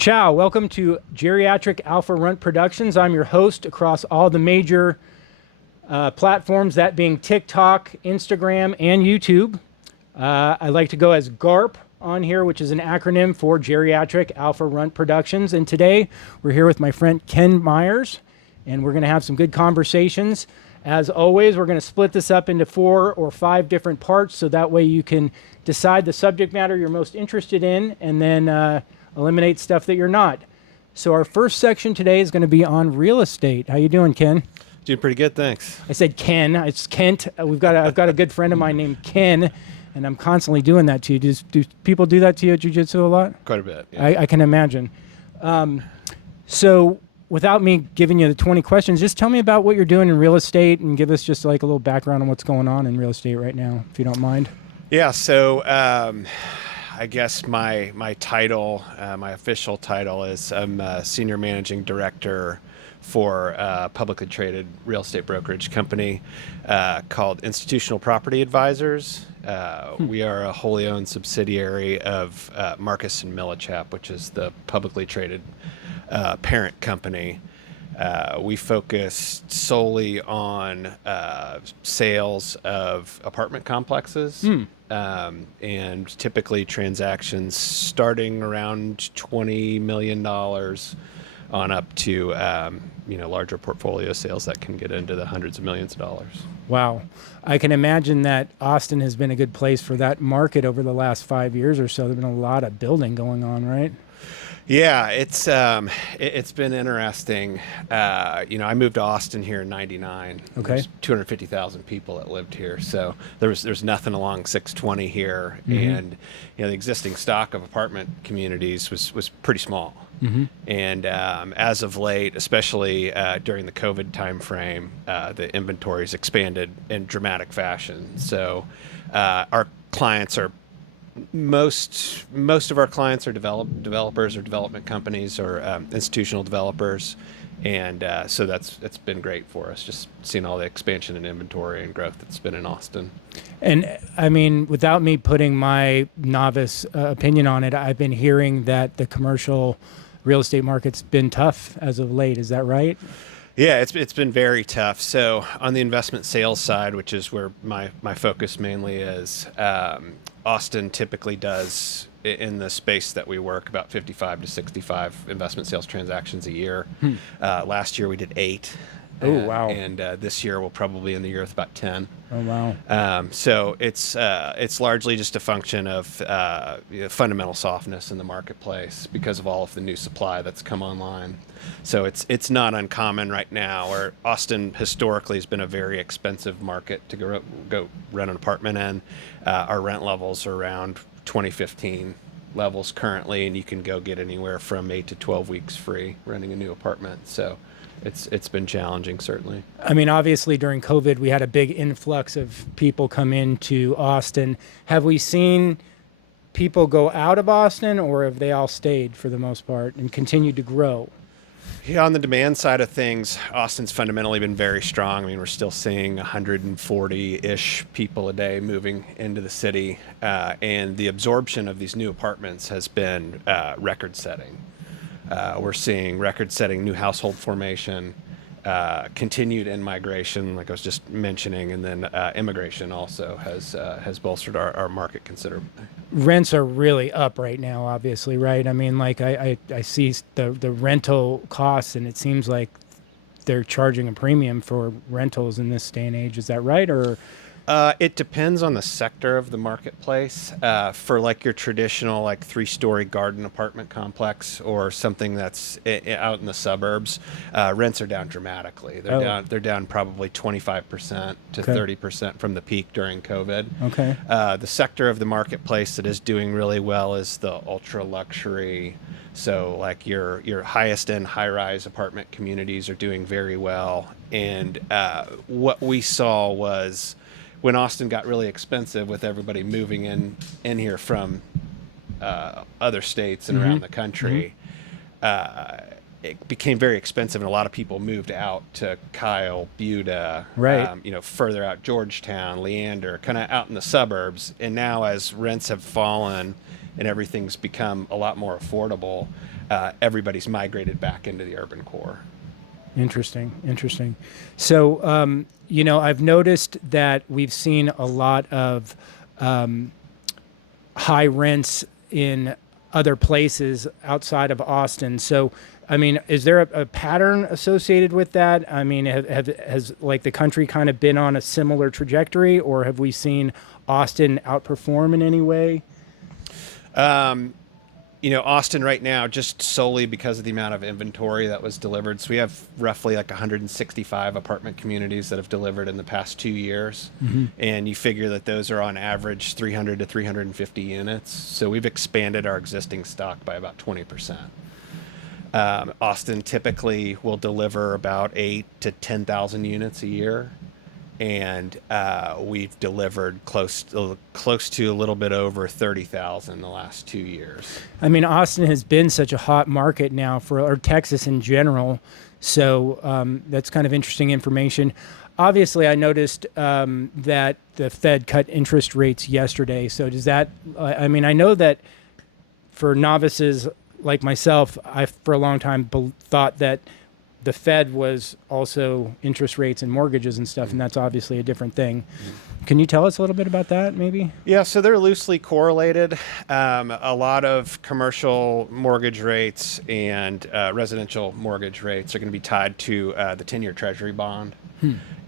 Ciao, welcome to Geriatric Alpha Runt Productions. I'm your host across all the major platforms, that being TikTok, Instagram, and YouTube. I like to go as GARP on here, which is an acronym for Geriatric Alpha Runt Productions. And today we're here with my friend Ken Myers, and we're going to have some good conversations. As always, we're going to split this up into 4 or 5 different parts, so that way you can decide the subject matter you're most interested in, and then eliminate stuff that you're not. So our first section today is going to be on real estate. How you doing, Ken? Doing pretty good, thanks. I said Ken. It's Kent. I've got a good friend of mine named Ken, and I'm constantly doing that to you. Do people do that to you at jiu-jitsu a lot? Quite a bit, yeah. I can imagine. So without me giving you the 20 questions, just tell me about what you're doing in real estate and give us just like a little background on what's going on in real estate right now, if you don't mind. Yeah, so I guess my title, my official title is I'm a senior managing director for a publicly traded real estate brokerage company called Institutional Property Advisors. We are a wholly owned subsidiary of Marcus and Millichap, which is the publicly traded parent company. We focus solely on sales of apartment complexes. And typically transactions starting around $20 million on up to larger portfolio sales that can get into the hundreds of millions of dollars. Wow. I can imagine that Austin has been a good place for that market over the last 5 years or so. There's been a lot of building going on, right? Yeah, it's been interesting. I moved to Austin here in '99. Okay. There's 250,000 people that lived here, so there's nothing along 620 here, Mm-hmm. and the existing stock of apartment communities was pretty small. Mm-hmm. And as of late, especially during the COVID timeframe, the inventory's expanded in dramatic fashion. So our clients are most of our clients are developers or development companies or institutional developers, and so it's been great for us, just seeing all the expansion in inventory and growth that's been in Austin. And I mean, without me putting my novice opinion on it, I've been hearing that the commercial real estate market's been tough as of late. Is that right? Yeah, it's been very tough. So on the investment sales side, which is where my focus mainly is, Austin typically does, in the space that we work, about 55 to 65 investment sales transactions a year. Last year we did 8. Oh, wow. And this year we'll probably end the year with about 10. Oh, wow. So it's largely just a function of fundamental softness in the marketplace because of all of the new supply that's come online. So it's not uncommon right now, where Austin historically has been a very expensive market to go rent an apartment in. Our rent levels are around 2015 levels currently, and you can go get anywhere from 8 to 12 weeks free renting a new apartment. So it's been challenging, certainly. I mean, obviously during COVID, we had a big influx of people come into Austin. Have we seen people go out of Austin, or have they all stayed for the most part and continued to grow? Yeah, on the demand side of things, Austin's fundamentally been very strong. I mean, we're still seeing 140-ish people a day moving into the city, and the absorption of these new apartments has been record-setting. We're seeing record-setting new household formation, continued in-migration, like I was just mentioning, and then immigration also has bolstered our market considerably. Rents are really up right now, obviously, right? I mean, like I see the rental costs, and it seems like they're charging a premium for rentals in this day and age. Is that right? Or it depends on the sector of the marketplace. For like your traditional like 3-story garden apartment complex or something that's out in the suburbs, rents are down dramatically. They're down probably 25% to 30% from the peak during COVID. Okay. The sector of the marketplace that is doing really well is the ultra luxury. So like your highest end high-rise apartment communities are doing very well. And what we saw was, when Austin got really expensive with everybody moving in here from other states and around the country, it became very expensive, and a lot of people moved out to Kyle, Buda, Right. further out, Georgetown, Leander, kind of out in the suburbs. And now, as rents have fallen and everything's become a lot more affordable, everybody's migrated back into the urban core. Interesting. So, I've noticed that we've seen a lot of high rents in other places outside of Austin. So, I mean, is there a pattern associated with that? I mean, has like the country kind of been on a similar trajectory, or have we seen Austin outperform in any way? Austin right now, just solely because of the amount of inventory that was delivered. So we have roughly like 165 apartment communities that have delivered in the past 2 years. Mm-hmm. And you figure that those are on average 300 to 350 units. So we've expanded our existing stock by about 20%. Austin typically will deliver about 8 to 10,000 units a year. And we've delivered close to a little bit over 30,000 in the last 2 years. I mean, Austin has been such a hot market now or Texas in general. So that's kind of interesting information. Obviously, I noticed that the Fed cut interest rates yesterday. So does that, I mean, I know that for novices like myself, I for a long time thought that the Fed was also interest rates and mortgages and stuff, and that's obviously a different thing. Can you tell us a little bit about that, maybe? Yeah, so they're loosely correlated. A lot of commercial mortgage rates and residential mortgage rates are going to be tied to the 10-year Treasury bond.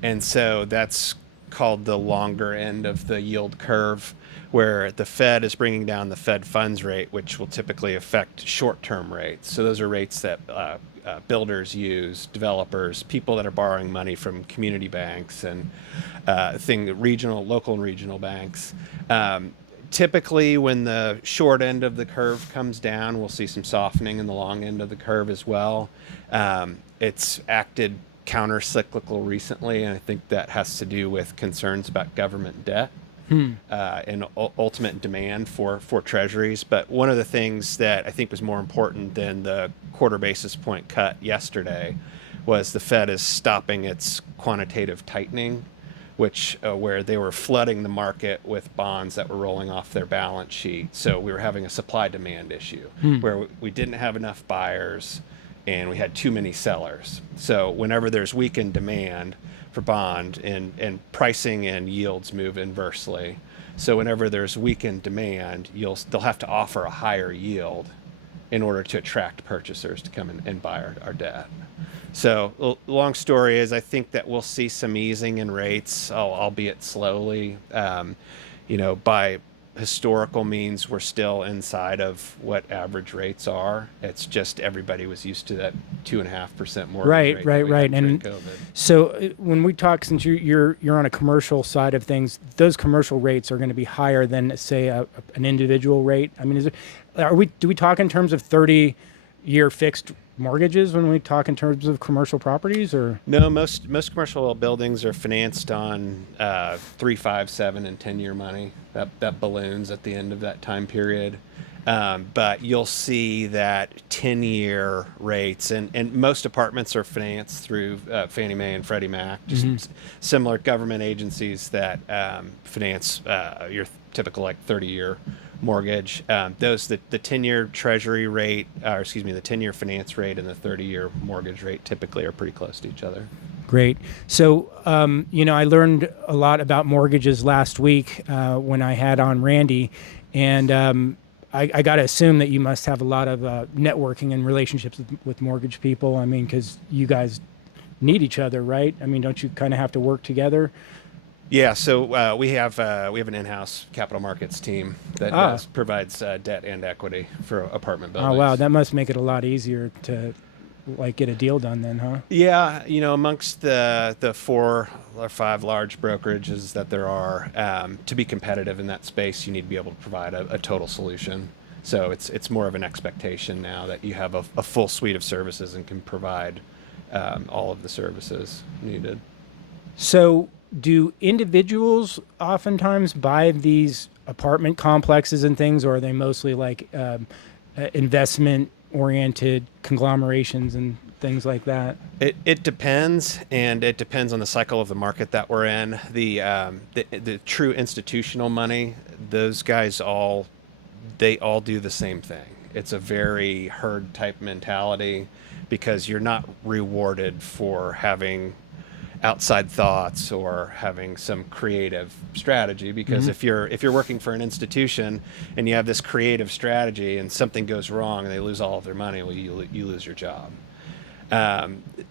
And so that's called the longer end of the yield curve, where the Fed is bringing down the Fed funds rate, which will typically affect short-term rates. So those are rates that builders use, developers, people that are borrowing money from community banks and local and regional banks. Typically, when the short end of the curve comes down, we'll see some softening in the long end of the curve as well. It's acted counter-cyclical recently, and I think that has to do with concerns about government debt. And ultimate demand for treasuries. But one of the things that I think was more important than the quarter basis point cut yesterday was the Fed is stopping its quantitative tightening, which where they were flooding the market with bonds that were rolling off their balance sheet. So we were having a supply demand issue where we didn't have enough buyers and we had too many sellers. So whenever there's weakened demand for bond and pricing and yields move inversely. So whenever there's weakened demand, they'll have to offer a higher yield in order to attract purchasers to come and buy our debt. So long story is, I think that we'll see some easing in rates, albeit slowly. By historical means, we're still inside of what average rates are. It's just everybody was used to that 2.5% mortgage rate. Right. And COVID. so when we talk, since you're on a commercial side of things, those commercial rates are going to be higher than, say, an individual rate. I mean, do we talk in terms of 30-year fixed mortgages when we talk in terms of commercial properties, or? No, most commercial buildings are financed on 3, 5, 7, and 10-year money. That balloons at the end of that time period. But you'll see that 10-year rates, and most apartments are financed through Fannie Mae and Freddie Mac, just similar government agencies that finance your typical 30-year mortgage. The 10-year Treasury rate, the 10-year finance rate and the 30-year mortgage rate typically are pretty close to each other. Great. So, I learned a lot about mortgages last week when I had on Randy, and I got to assume that you must have a lot of networking and relationships with mortgage people. I mean, because you guys need each other, right? I mean, don't you kind of have to work together? Yeah, so we have an in-house capital markets team that provides debt and equity for apartment buildings. Oh, wow, that must make it a lot easier to get a deal done then, huh? Yeah, amongst the 4 or 5 large brokerages that there are, to be competitive in that space, you need to be able to provide a total solution. So it's more of an expectation now that you have a full suite of services and can provide all of the services needed. So do individuals oftentimes buy these apartment complexes and things, or are they mostly investment oriented conglomerations and things like that? It depends, and it depends on the cycle of the market that we're in. The true institutional money, those guys all do the same thing. It's a very herd type mentality because you're not rewarded for having outside thoughts or having some creative strategy, because if you're working for an institution and you have this creative strategy and something goes wrong and they lose all of their money, well, you lose your job.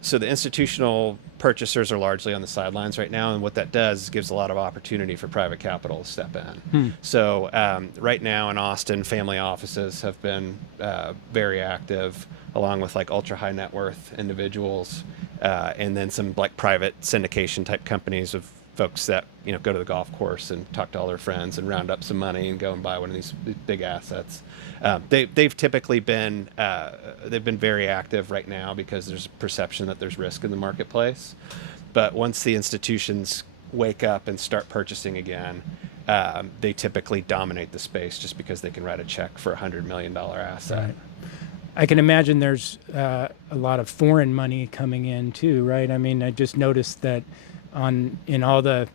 So the institutional purchasers are largely on the sidelines right now, and what that does is gives a lot of opportunity for private capital to step in. So right now in Austin, family offices have been very active, along with like ultra high net worth individuals, and then some like private syndication type companies of folks that go to the golf course and talk to all their friends and round up some money and go and buy one of these big assets. They've typically been very active right now because there's a perception that there's risk in the marketplace. But once the institutions wake up and start purchasing again, they typically dominate the space just because they can write a check for $100 million asset. Right. I can imagine there's a lot of foreign money coming in too, right? I mean, I just noticed that in all the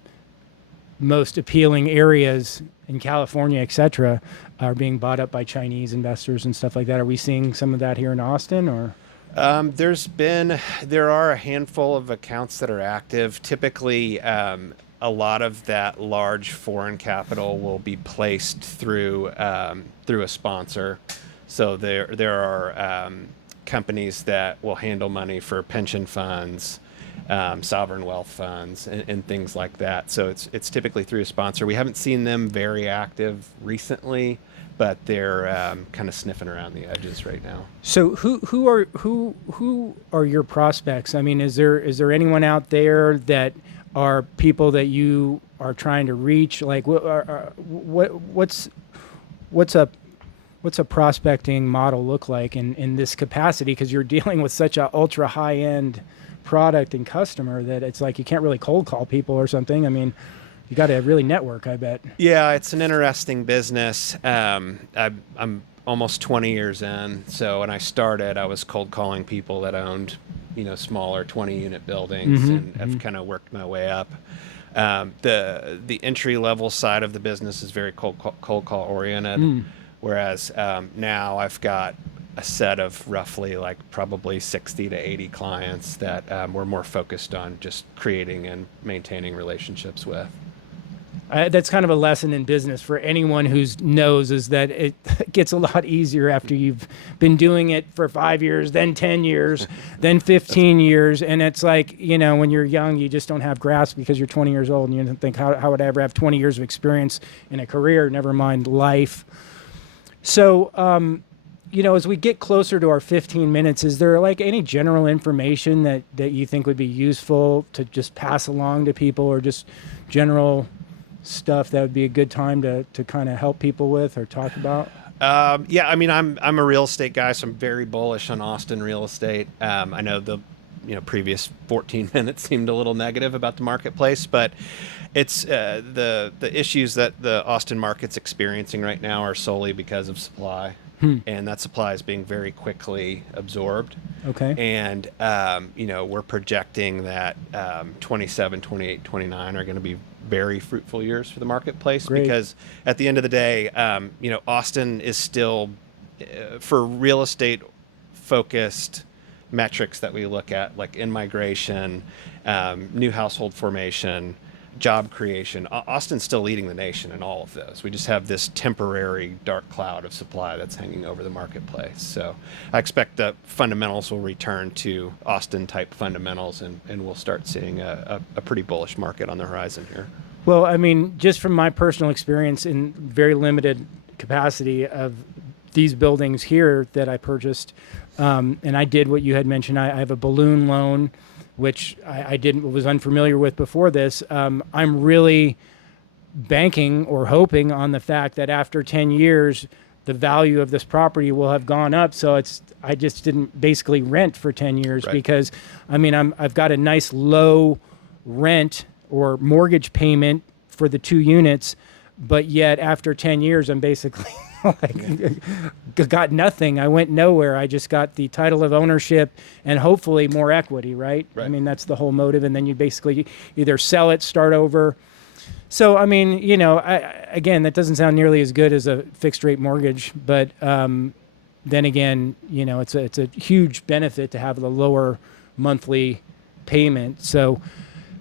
most appealing areas in California, et cetera, are being bought up by Chinese investors and stuff like that. Are we seeing some of that here in Austin, or? There are a handful of accounts that are active. Typically, a lot of that large foreign capital will be placed through a sponsor. So there are companies that will handle money for pension funds, sovereign wealth funds, and things like that. So it's typically through a sponsor. We haven't seen them very active recently, but they're kind of sniffing around the edges right now. So who are your prospects? I mean, is there anyone out there that are people that you are trying to reach? Like what's a prospecting model look like in this capacity? Because you're dealing with such a ultra high end product and customer that it's like you can't really cold call people or something. I mean, you got to really network, I bet. Yeah, it's an interesting business. I'm almost 20 years in. So when I started, I was cold calling people that owned, smaller 20-unit buildings, and I've kind of worked my way up. The entry level side of the business is very cold call oriented, whereas now I've got a set of roughly like probably 60 to 80 clients that we're more focused on just creating and maintaining relationships with. That's kind of a lesson in business for anyone who knows, is that it gets a lot easier after you've been doing it for 5 years, then 10 years, then 15 years. And it's like, when you're young, you just don't have grasp because you're 20 years old and you don't think, how would I ever have 20 years of experience in a career, never mind life. So, as we get closer to our 15 minutes, is there like any general information that you think would be useful to just pass along to people, or just general stuff that would be a good time to kind of help people with or talk about? Yeah, I mean, I'm a real estate guy, so I'm very bullish on Austin real estate. I know the previous 14 minutes seemed a little negative about the marketplace, but it's the issues that the Austin market's experiencing right now are solely because of supply. And that supply is being very quickly absorbed. Okay. And, we're projecting that 27, 28, 29 are going to be very fruitful years for the marketplace. Great. Because at the end of the day, Austin is still, for real estate focused metrics that we look at, like in-migration, new household formation, job creation, Austin's still leading the nation in all of those. We just have this temporary dark cloud of supply that's hanging over the marketplace. So I expect that fundamentals will return to Austin type fundamentals, and we'll start seeing a pretty bullish market on the horizon here. Well, I mean, just from my personal experience in very limited capacity of these buildings here that I purchased, and I did what you had mentioned. I have a balloon loan, which I was unfamiliar with before this. I'm really banking or hoping on the fact that after 10 years, the value of this property will have gone up. So I just didn't basically rent for 10 years, right? Because I mean, I've got a nice low rent or mortgage payment for the 2 units, but yet after 10 years, I'm basically got nothing. I went nowhere. I just got the title of ownership and hopefully more equity, right? I mean, that's the whole motive. And then you basically either sell it, start over. So, I mean, you know, again, that doesn't sound nearly as good as a fixed rate mortgage, but then again, you know, it's a huge benefit to have the lower monthly payment. So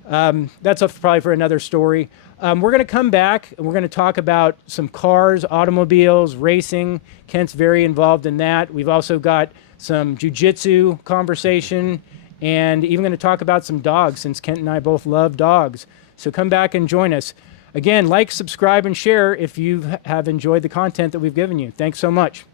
that's probably for another story. We're going to come back and we're going to talk about some cars, automobiles, racing. Kent's very involved in that. We've also got some jiu-jitsu conversation and even going to talk about some dogs since Kent and I both love dogs. So come back and join us. Again, like, subscribe, and share if you have enjoyed the content that we've given you. Thanks so much.